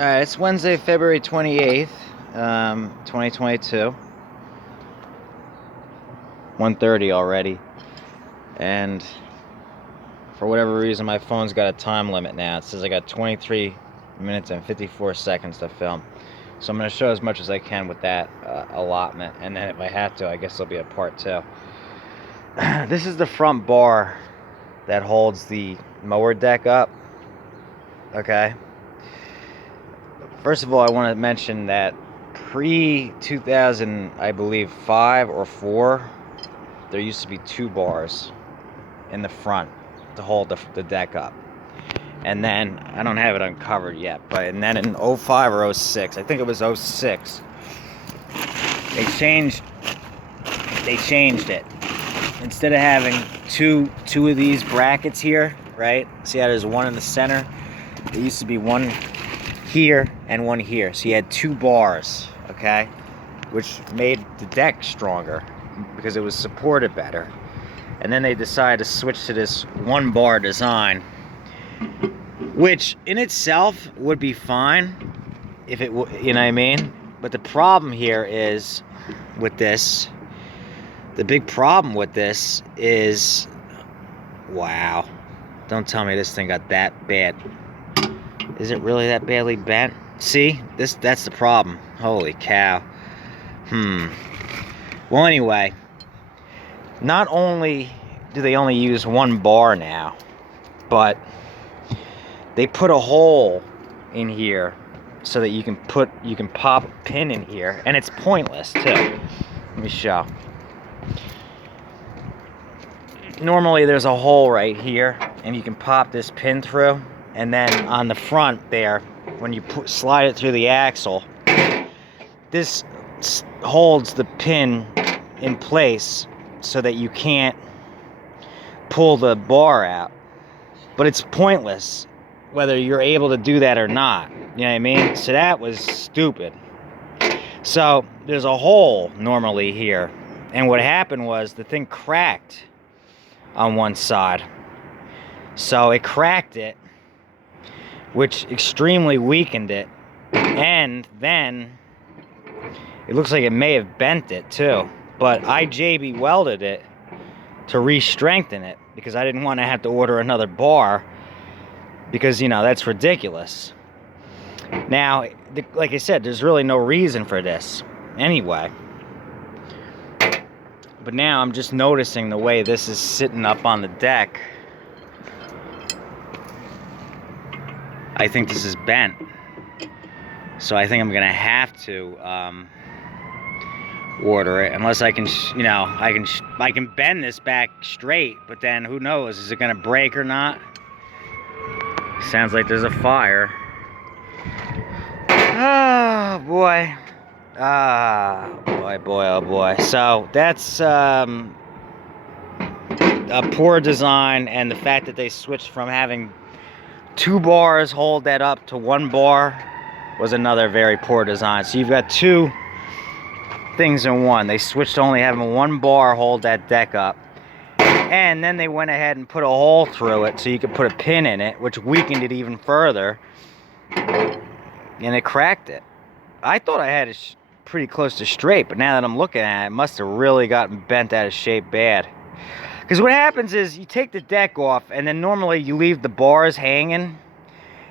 It's Wednesday, February 28th, 2022. 1:30 already. And for whatever reason, my phone's got a time limit now. It says I got 23 minutes and 54 seconds to film. So I'm going to show as much as I can with that allotment. And then if I have to, I guess there'll be a part two. This is the front bar that holds the mower deck up. Okay. First of all, I want to mention that pre-2000, I believe, 5 or 4, there used to be 2 bars in the front to hold the deck up. And then, I don't have it uncovered yet, and then in 05 or 06, I think it was 06, they changed it. Instead of having two of these brackets here, right? See how there's one in the center? There used to be one here and one here. So you had 2 bars, okay? Which made the deck stronger because it was supported better. And then they decided to switch to this 1 bar design, which in itself would be fine if it would, you know what I mean? But the problem here is with this, the big problem with this is, wow, don't tell me this thing got that bad. Is it really that badly bent? See, that's the problem. Holy cow. Well, anyway, not only do they only use 1 bar now, but they put a hole in here so that you can pop a pin in here, and it's pointless too. Let me show. Normally there's a hole right here, and you can pop this pin through, and then on the front there, when you slide it through the axle, this holds the pin in place so that you can't pull the bar out. But it's pointless whether you're able to do that or not. You know what I mean? So that was stupid. So there's a hole normally here, and what happened was the thing cracked on one side. So it cracked it, which extremely weakened it, and then it looks like it may have bent it too. But I JB welded it to re-strengthen it because I didn't want to have to order another bar, because, you know, that's ridiculous. Now, like I said, there's really no reason for this anyway. But now I'm just noticing the way this is sitting up on the deck. I think this is bent. So I think I'm gonna have to order it, unless I can, you know, I can bend this back straight, but then who knows, is it gonna break or not? Sounds like there's a fire. Oh boy. Oh boy. So that's a poor design, and the fact that they switched from having 2 bars hold that up to 1 bar was another very poor design. So you've got 2 things in one. They switched to only having 1 bar hold that deck up, and then they went ahead and put a hole through it so you could put a pin in it, which weakened it even further, and it cracked it. I thought I had it pretty close to straight, but now that I'm looking at it, it must have really gotten bent out of shape bad. Because what happens is you take the deck off, and then normally you leave the bars hanging,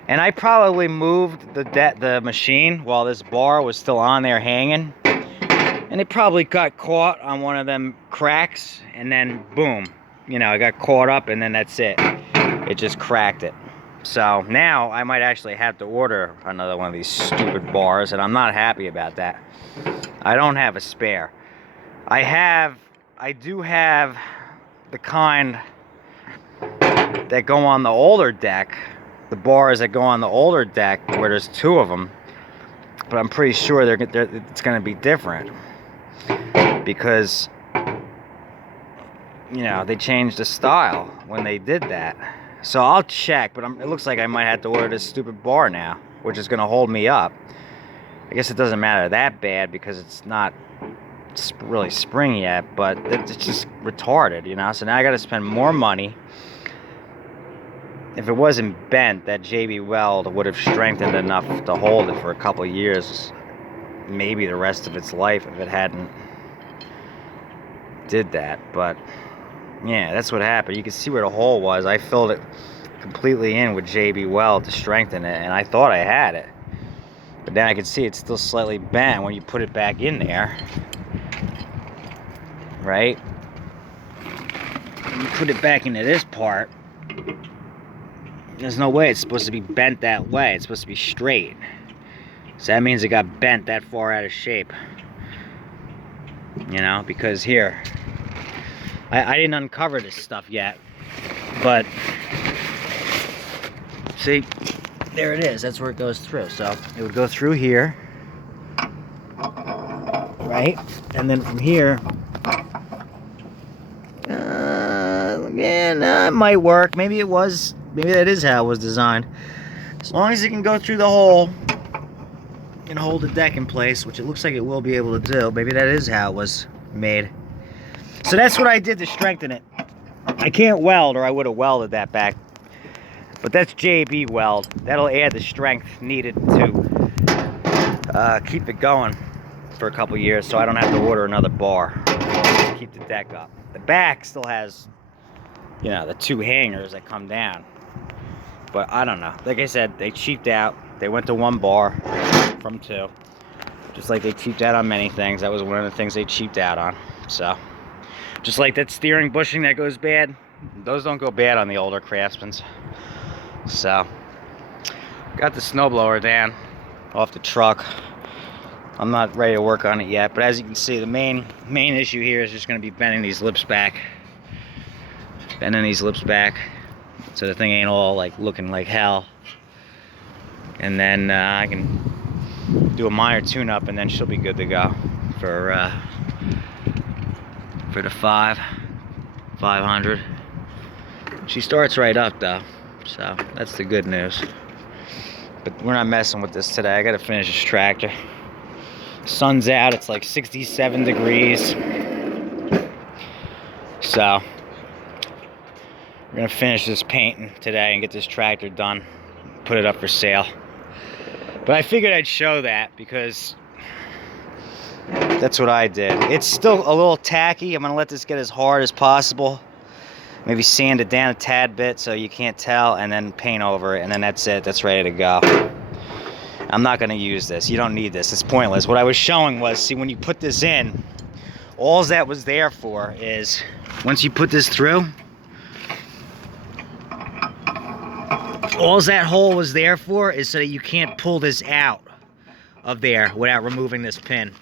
and I probably moved the machine while this bar was still on there hanging, and it probably got caught on one of them cracks, and then boom, you know, it got caught up, and then that's it. It just cracked it. So now I might actually have to order another one of these stupid bars, and I'm not happy about that. I don't have a spare. I do have the kind that go on the older deck, the bars that go on the older deck, where there's 2 of them, but I'm pretty sure it's going to be different, because, you know, they changed the style when they did that. So I'll check, but it looks like I might have to order this stupid bar now, which is going to hold me up. I guess it doesn't matter that bad because it's not really spring yet, but it's just retarded, you know. So now I got to spend more money if it wasn't bent, that JB weld would have strengthened enough to hold it for a couple of years, maybe the rest of its life, if it hadn't did that. But yeah, that's what happened. You can see where the hole was. I filled it completely in with JB weld to strengthen it, and I thought I had it, but then I can see it's still slightly bent when you put it back in there, right? When you put it back into this part, there's no way it's supposed to be bent that way. It's supposed to be straight. So that means it got bent that far out of shape. You know, because here, I didn't uncover this stuff yet, but see, there it is. That's where it goes through. So it would go through here, right? And then from here, it might work. Maybe it was. Maybe that is how it was designed. As long as it can go through the hole and hold the deck in place, which it looks like it will be able to do. Maybe that is how it was made. So that's what I did to strengthen it. I can't weld, or I would have welded that back. But that's JB weld. That'll add the strength needed to keep it going for a couple years, so I don't have to order another bar to keep the deck up. The back still has, you know, the two hangers that come down. But I don't know. Like I said, they cheaped out. They went to one bar from two. Just like they cheaped out on many things. That was one of the things they cheaped out on. So, just like that steering bushing that goes bad, those don't go bad on the older Craftsmans. So, got the snowblower down off the truck. I'm not ready to work on it yet, but as you can see, the main issue here is just going to be bending these lips back. Bending these lips back so the thing ain't all like looking like hell. And then I can do a minor tune-up, and then she'll be good to go for the 500. She starts right up though, so that's the good news. But we're not messing with this today. I gotta finish this tractor. Sun's out, it's like 67 degrees. So we're gonna finish this painting today and get this tractor done, put it up for sale. But I figured I'd show that because that's what I did. It's still a little tacky. I'm gonna let this get as hard as possible. Maybe sand it down a tad bit so you can't tell, and then paint over it, and then that's it. That's ready to go. I'm not gonna use this. You don't need this. It's pointless. What I was showing was, see, when you put this in, all that was there for is, once you put this through, all that hole was there for is so that you can't pull this out of there without removing this pin.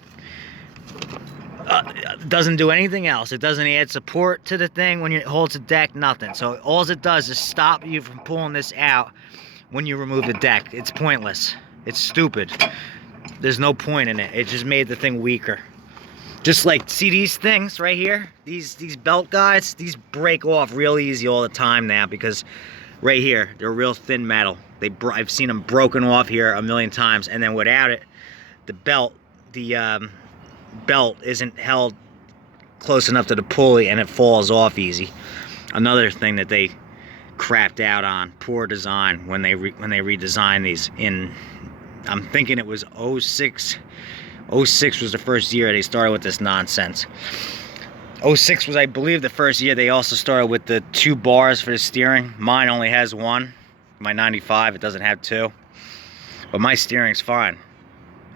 It doesn't do anything else. It doesn't add support to the thing when it holds the deck, nothing. So all it does is stop you from pulling this out when you remove the deck. It's pointless. It's stupid. There's no point in it. It just made the thing weaker. Just like, see these things right here? These belt guides, these break off real easy all the time now because right here, they're real thin metal. I've seen them broken off here a million times, and then without it, the belt isn't held close enough to the pulley, and it falls off easy. Another thing that they crapped out on, poor design when they redesigned these in, I'm thinking it was 06. 06 was the first year they started with this nonsense. 06 was, I believe, the first year they also started with the 2 bars for the steering. Mine only has 1. My 95, it doesn't have 2. But my steering's fine.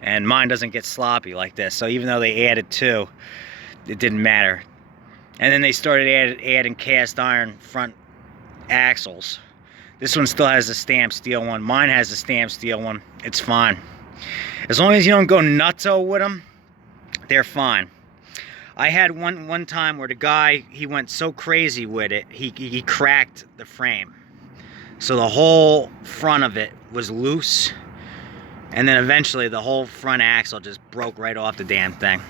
And mine doesn't get sloppy like this. So even though they added 2, it didn't matter. And then they started adding cast iron front axles. This one still has the stamped steel one. Mine has the stamped steel one. It's fine. As long as you don't go nutso with them, they're fine. I had one time where the guy, he went so crazy with it, he cracked the frame. So the whole front of it was loose, and then eventually the whole front axle just broke right off the damn thing.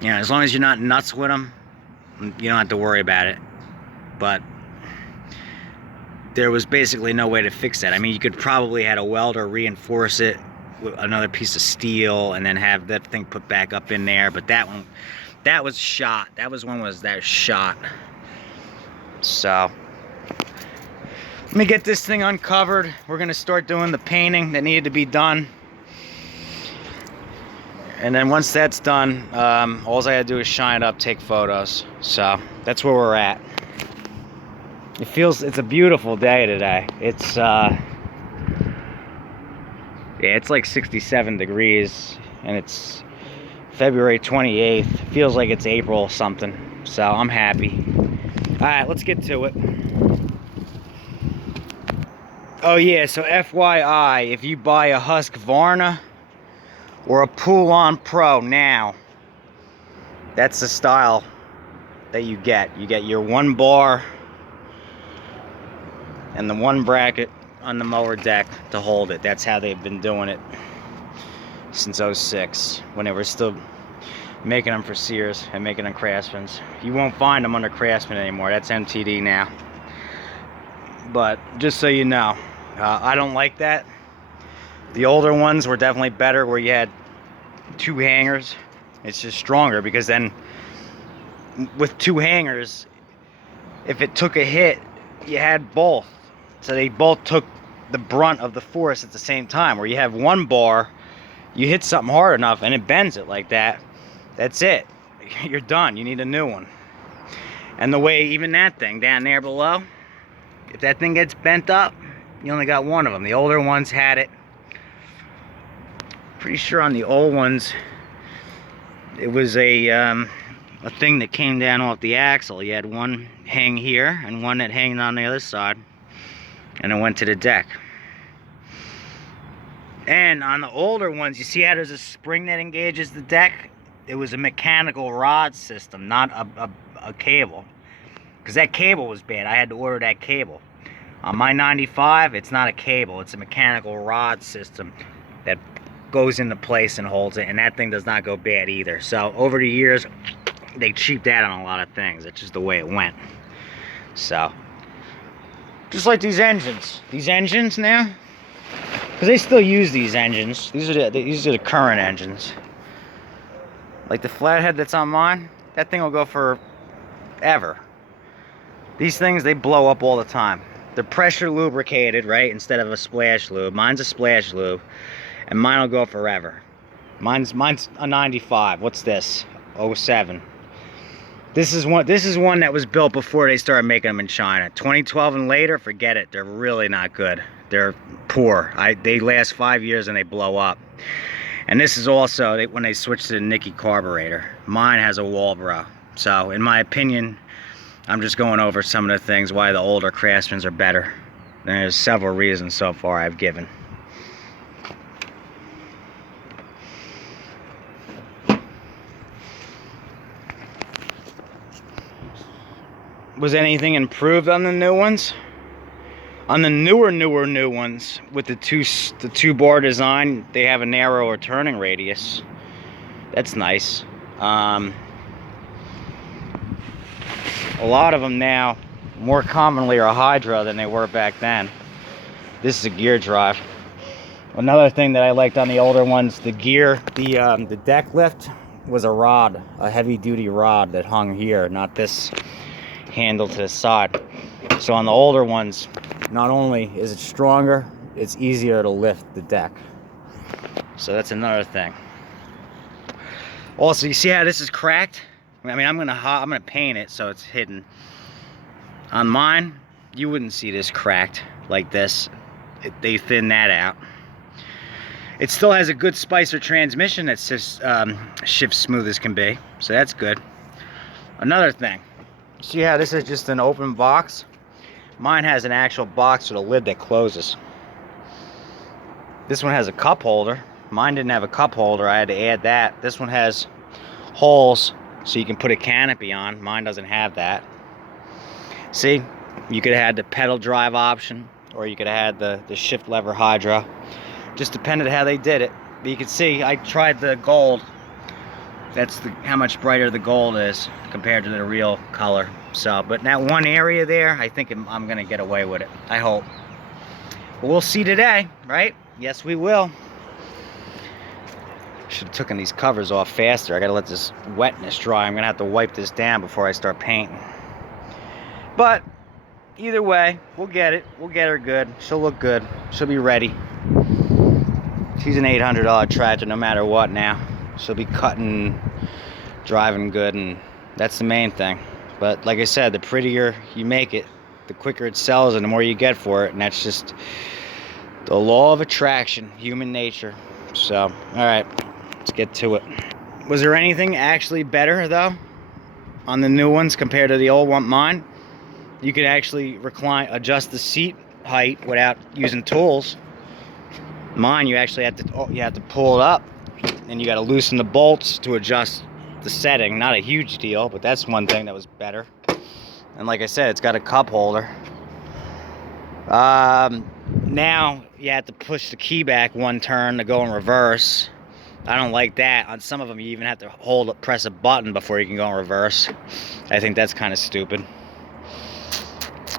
You know, as long as you're not nuts with them, you don't have to worry about it. But there was basically no way to fix that. I mean, you could probably had a welder reinforce it with another piece of steel and then have that thing put back up in there, but that one, that was shot. That was shot. So Let me get this thing uncovered. We're gonna start doing the painting that needed to be done. And then once that's done, all I gotta do is shine it up, take photos. So that's where we're at. It's a beautiful day today. It's yeah, it's like 67 degrees and it's February 28th. Feels like it's April something. So I'm happy. All right, let's get to it. Oh yeah, so FYI, if you buy a Husqvarna or a Pull-On Pro now, that's the style that you get. You get your one bar and the one bracket on the mower deck to hold it. That's how they've been doing it since '06, when they were still making them for Sears and making them Craftsman's. You won't find them under Craftsman anymore. That's MTD now. But just so you know, I don't like that. The older ones were definitely better, where you had two hangers. It's just stronger, because then with two hangers, if it took a hit, you had both. So they both took the brunt of the force at the same time. Where you have one bar, you hit something hard enough and it bends it like that, that's it. You're done. You need a new one. And the way even that thing down there below, if that thing gets bent up, you only got one of them. The older ones had it. Pretty sure on the old ones, it was a thing that came down off the axle. You had one hang here and one that hanged on the other side, and it went to the deck. And on the older ones, you see how there's a spring that engages the deck? It was a mechanical rod system, not a cable, because that cable was bad. I had to order that cable. On my 95, it's not a cable, it's a mechanical rod system that goes into place and holds it, and that thing does not go bad either. So over the years, they cheaped out on a lot of things. That's just the way it went. So just like these engines now, because they still use these engines. These are the current engines. Like the flathead that's on mine, that thing will go for ever. These things, they blow up all the time. They're pressure lubricated, right, instead of a splash lube. Mine's a splash lube, and mine will go forever. Mine's a 95. What's this? 07. This is one that was built before they started making them in China. 2012 and later, forget it. They're really not good. They're poor. They last 5 years and they blow up. And this is also when they switched to the Nicky carburetor. Mine has a Walbro. So in my opinion, I'm just going over some of the things why the older Craftsmans are better. And there's several reasons so far I've given. Was anything improved on the new ones? On the newer ones with the two bar design, they have a narrower turning radius. That's nice. A lot of them now, more commonly, are Hydra than they were back then. This is a gear drive. Another thing that I liked on the older ones, the deck lift was a rod, a heavy duty rod that hung here, not this handle to the side. So on the older ones, not only is it stronger, it's easier to lift the deck. So that's another thing. Also, you see how this is cracked? I mean, I'm gonna paint it so it's hidden. On mine, you wouldn't see this cracked like this. They thin that out. It still has a good Spicer transmission that shifts smooth as can be, so that's good. Another thing, see how this is just an open box? Mine has an actual box with a lid that closes. This one has a cup holder. Mine didn't have a cup holder. I had to add that. This one has holes so you can put a canopy on. Mine doesn't have that. See, you could have had the pedal drive option, or you could have had the shift lever Hydra. Just depended how they did it. But you can see I tried the gold. That's how much brighter the gold is compared to the real color. So, but in that one area there, I think I'm gonna get away with it. I hope. But we'll see today, right? Yes, we will. Should have taken these covers off faster. I gotta let this wetness dry. I'm gonna have to wipe this down before I start painting. But either way, we'll get it. We'll get her good. She'll look good. She'll be ready. She's an $800 tractor no matter what now. She'll be cutting, driving good, and that's the main thing. But like I said, the prettier you make it, the quicker it sells and the more you get for it. And that's just the law of attraction, human nature. So, all right, let's get to it. Was there anything actually better, though, on the new ones compared to the old one? Mine, you could actually recline, adjust the seat height without using tools. Mine, you actually have to pull it up, and you got to loosen the bolts to adjust the setting. Not a huge deal, but that's one thing that was better. And like I said, it's got a cup holder. Now you have to push the key back one turn to go in reverse. I don't like that. On some of them, you even have to press a button before you can go in reverse. I think that's kind of stupid.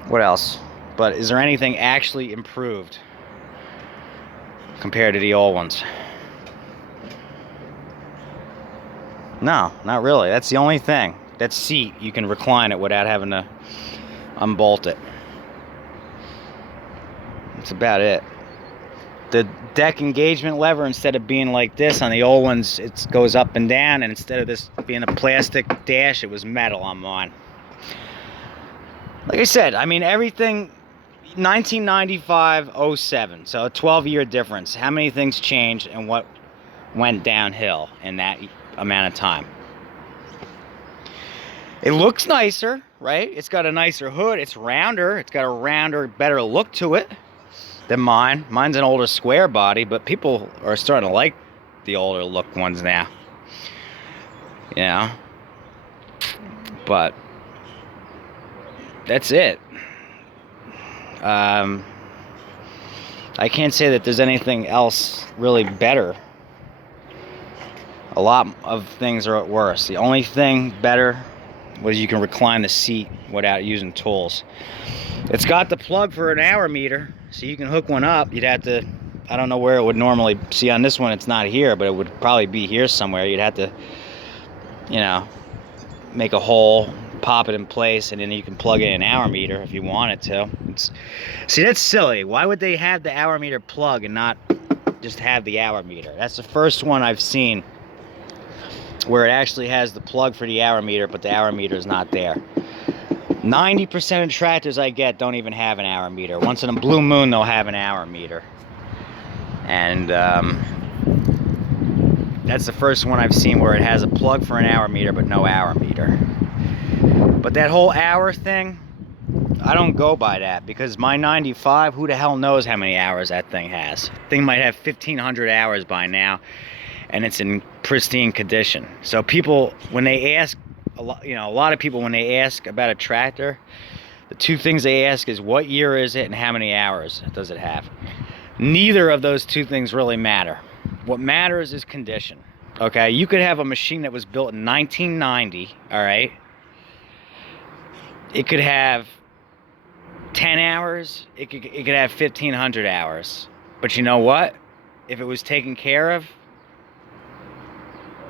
What else? But is there anything actually improved compared to the old ones? No, not really. That's the only thing. That seat, you can recline it without having to unbolt it. That's about it. The deck engagement lever, instead of being like this on the old ones, it goes up and down, and instead of this being a plastic dash, it was metal on mine. Like I said, I mean, everything 1995-07, so a 12-year difference. How many things changed and what went downhill in that amount of time? It looks nicer, right? It's got a nicer hood. It's rounder. It's got a rounder, better look to it than mine. Mine's an older square body, but people are starting to like the older look ones now. You know? But that's it. I can't say that there's anything else really better. A lot of things are worse. The only thing better was you can recline the seat without using tools. It's got the plug for an hour meter, so you can hook one up. You'd have to, I don't know where it would normally, see on this one it's not here, but it would probably be here somewhere. You'd have to, you know, make a hole, pop it in place, and then you can plug in an hour meter if you wanted to. See, that's silly. Why would they have the hour meter plug and not just have the hour meter? That's the first one I've seen where it actually has the plug for the hour meter, but the hour meter is not there. 90% of tractors I get don't even have an hour meter. Once in a blue moon, they'll have an hour meter. And that's the first one I've seen where it has a plug for an hour meter, but no hour meter. But that whole hour thing, I don't go by that, because my 95, who the hell knows how many hours that thing has? Thing might have 1,500 hours by now, and it's in pristine condition. So people, when they ask, a lot of people, when they ask about a tractor, the two things they ask is what year is it and how many hours does it have. Neither of those two things really matter. What matters is condition. Okay, you could have a machine that was built in 1990, all right? It could have 10 hours, it could have 1,500 hours. But you know what? If it was taken care of,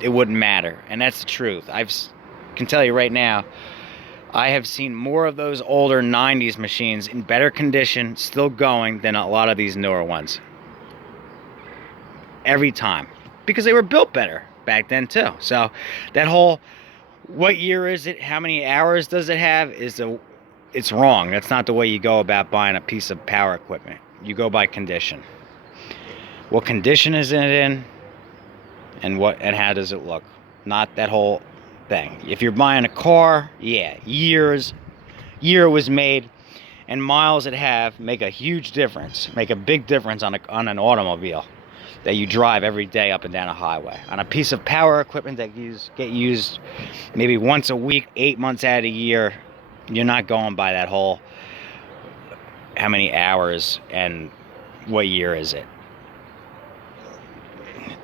it wouldn't matter. And that's the truth. I can tell you right now, I have seen more of those older 90s machines in better condition, still going, than a lot of these newer ones. Every time. Because they were built better back then too. So that whole, what year is it, how many hours does it have, it's wrong. That's not the way you go about buying a piece of power equipment. You go by condition. What condition is it in, and how does it look? Not that whole thing. If you're buying a car, yeah, year it was made, and miles it have make a huge difference, make a big difference on an automobile that you drive every day up and down a highway. On a piece of power equipment that get used maybe once a week, 8 months out of the year, you're not going by that whole how many hours and what year is it.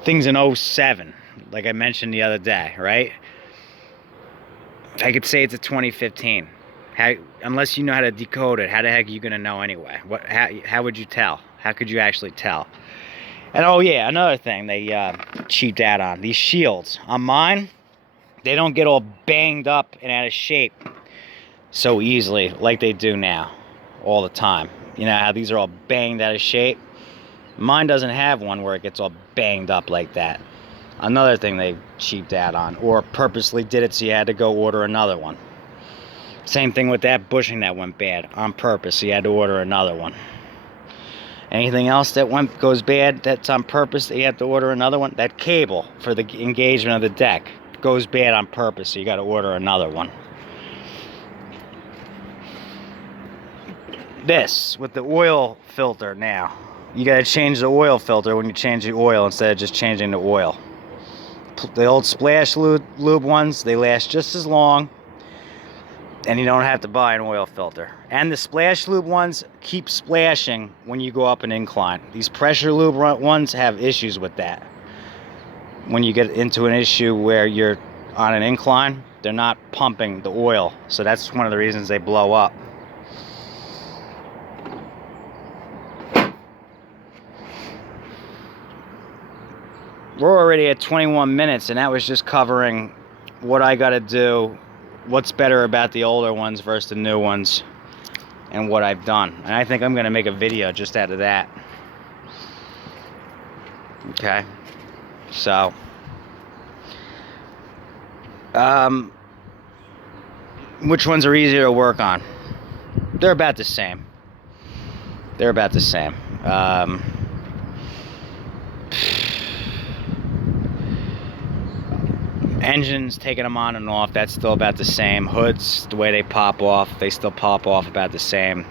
Things in 07, like I mentioned the other day, right? I could say it's a 2015. Unless you know how to decode it, how the heck are you going to know anyway? How would you tell? How could you actually tell? And oh yeah, another thing they cheaped out on, these shields. On mine, they don't get all banged up and out of shape so easily like they do now. all the time. You know how these are all banged out of shape? Mine doesn't have one where it gets all banged up like that. Another thing they cheaped out on, or purposely did it so you had to go order another one. Same thing with that bushing that went bad on purpose, so you had to order another one. Anything else that goes bad that's on purpose that you have to order another one? That cable for the engagement of the deck goes bad on purpose, so you got to order another one. This with the oil filter now. You got to change the oil filter when you change the oil instead of just changing the oil. The old splash lube ones, they last just as long, and you don't have to buy an oil filter. And the splash lube ones keep splashing when you go up an incline. These pressure lube ones have issues with that. When you get into an issue where you're on an incline, they're not pumping the oil, so that's one of the reasons they blow up. We're already at 21 minutes, and that was just covering what I got to do, what's better about the older ones versus the new ones, and what I've done. And I think I'm going to make a video just out of that. Okay. So, which ones are easier to work on? They're about the same. They're about the same. Engines, taking them on and off, that's still about the same. Hoods, the way they pop off, they still pop off about the same.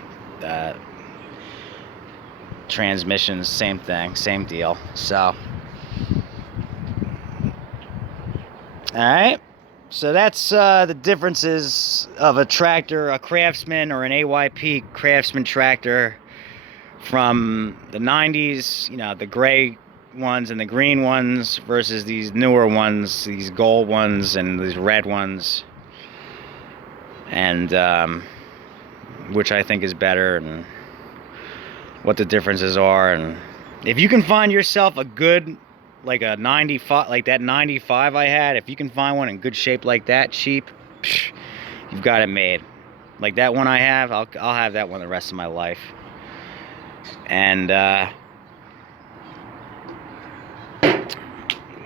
Transmissions, same thing, same deal. So, alright, so that's the differences of a tractor, a Craftsman or an AYP Craftsman tractor from the 90s, you know, the gray ones and the green ones versus these newer ones, these gold ones and these red ones, and which I think is better, and what the differences are. And if you can find yourself a good, like a 95, like that 95 I had, if you can find one in good shape like that, cheap, you've got it made. Like that one I have, I'll have that one the rest of my life. And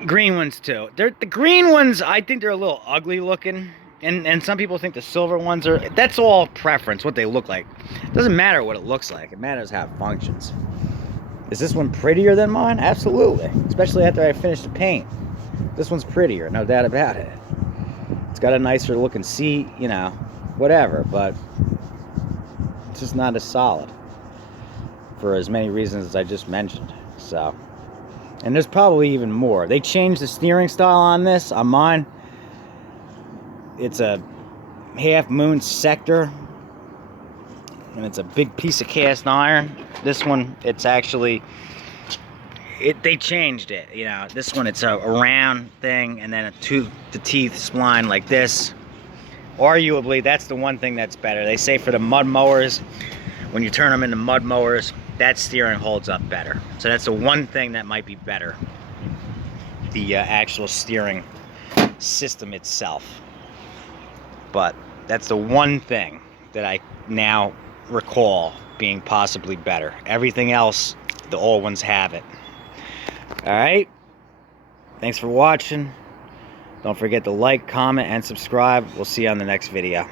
green ones too. The green ones, I think they're a little ugly looking, and some people think the silver ones are. That's all preference, what they look like. It doesn't matter what it looks like. It matters how it functions. Is this one prettier than mine? Absolutely. Especially after I finish the paint. This one's prettier, no doubt about it. It's got a nicer looking seat, you know, whatever, but it's just not as solid for as many reasons as I just mentioned. So, and there's probably even more. They changed the steering style on this. On mine, it's a half moon sector, and it's a big piece of cast iron. This one, it's actually, they changed it. You know, this one, it's a round thing, and then the teeth spline like this. Arguably, that's the one thing that's better. They say for the mud mowers, when you turn them into mud mowers, that steering holds up better. So that's the one thing that might be better. The actual steering system itself. But that's the one thing that I now recall being possibly better. Everything else, the old ones have it. Alright? Thanks for watching. Don't forget to like, comment, and subscribe. We'll see you on the next video.